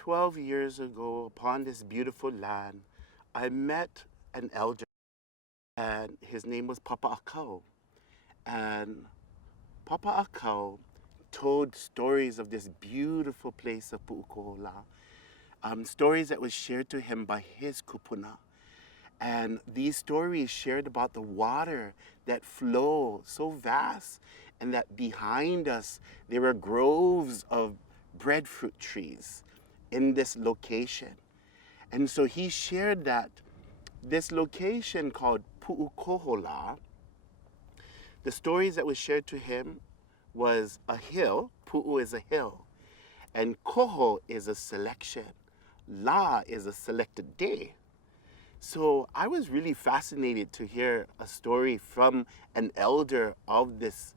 12 years ago, upon this beautiful land, I met an elder, and his name was Papa Akau. And Papa Akau told stories of this beautiful place of Pu'ukohola, stories that was shared to him by his kupuna. And these stories shared about the water that flow so vast, and that behind us there were groves of breadfruit trees in this location. And so he shared that this location called Pu'ukohola, the stories that was shared to him was a hill. Pu'u is a hill, and koho is a selection. La is a selected day. So I was really fascinated to hear a story from an elder of this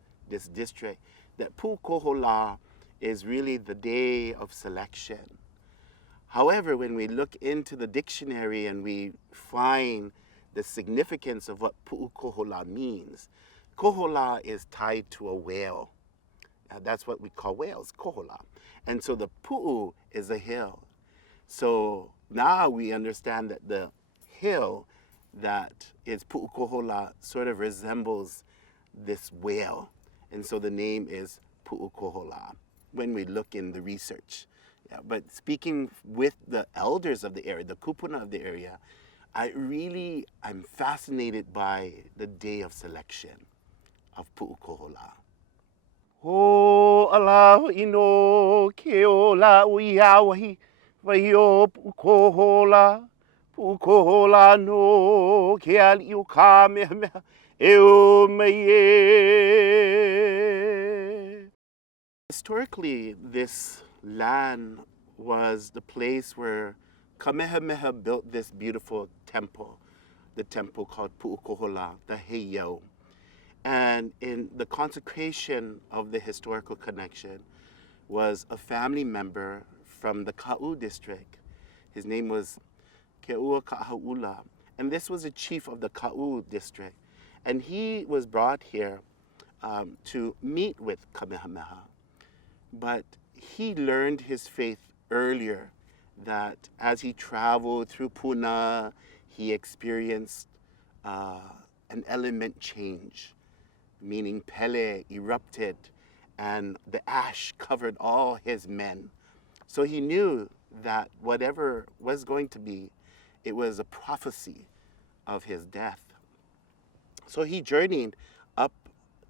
district, that Pu'ukohola is really the day of selection. However, when we look into the dictionary and we find the significance of what Pu'ukohola means, kohola is tied to a whale. That's what we call whales, kohola. And so the pu'u is a hill. So now we understand that the hill that is Pu'ukohola sort of resembles this whale. And so the name is Pu'ukohola when we look in the research. Yeah, but speaking with the elders of the area, the kupuna of the area, I'm fascinated by the day of selection of Pu'ukohola. Ho allhawaii no ke o la uiawahi vai o Pu'ukohola. Pu'ukohola no ke ali o ka mehameha e o mai e. Historically, this land was the place where Kamehameha built this beautiful temple, the temple called Pu'ukohola, the heiau. And in the consecration of the historical connection was a family member from the Ka'u district. His name was Ke'ua Ka'ahaula. And this was a chief of the Ka'u district. And he was brought here to meet with Kamehameha. But he learned his faith earlier, that as he traveled through Puna, he experienced an element change, meaning Pele erupted and the ash covered all his men. So he knew that whatever was going to be, it was a prophecy of his death. So he journeyed up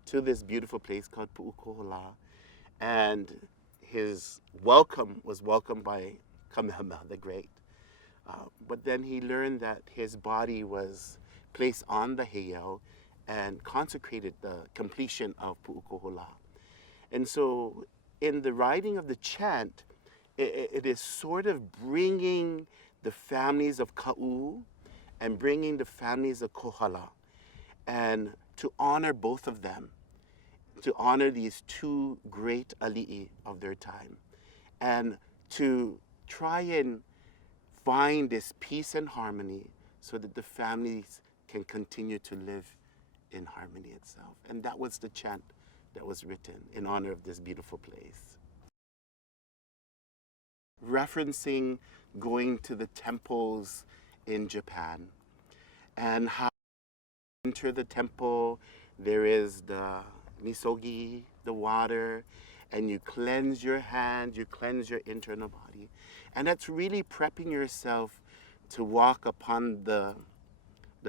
to this beautiful place called Pu'ukohola, and his welcome was welcomed by Kamehameha the Great. But then he learned that his body was placed on the heiau and consecrated the completion of Pu'ukohola. And so in the writing of the chant, it is sort of bringing the families of Ka'u and bringing the families of Kohala, and to honor both of them, to honor these two great ali'i of their time, and to try and find this peace and harmony so that the families can continue to live in harmony itself. And that was the chant that was written in honor of this beautiful place. Referencing going to the temples in Japan, and how you enter the temple, there is the misogi, the water, and you cleanse your hands, you cleanse your internal body. And that's really prepping yourself to walk upon the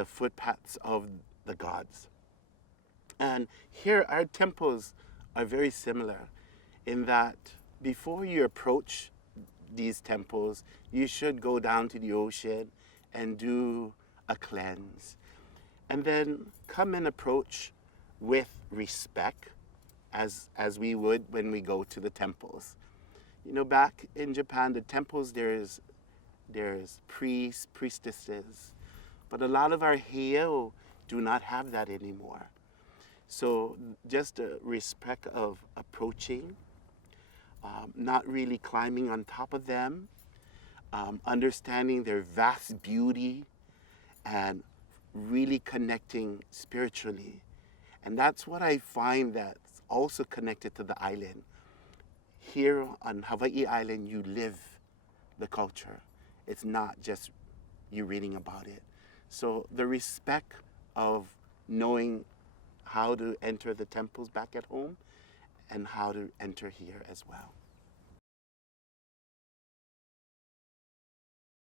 footpaths of the gods. And here our temples are very similar in that before you approach these temples, you should go down to the ocean and do a cleanse. And then come and approach with respect as we would when we go to the temples. You know, back in Japan, the temples, there's priests, priestesses, but a lot of our heiau do not have that anymore. So just the respect of approaching, not really climbing on top of them, understanding their vast beauty, and really connecting spiritually. And that's what I find that's also connected to the island. Here on Hawaii Island, you live the culture. It's not just you reading about it. So the respect of knowing how to enter the temples back at home and how to enter here as well.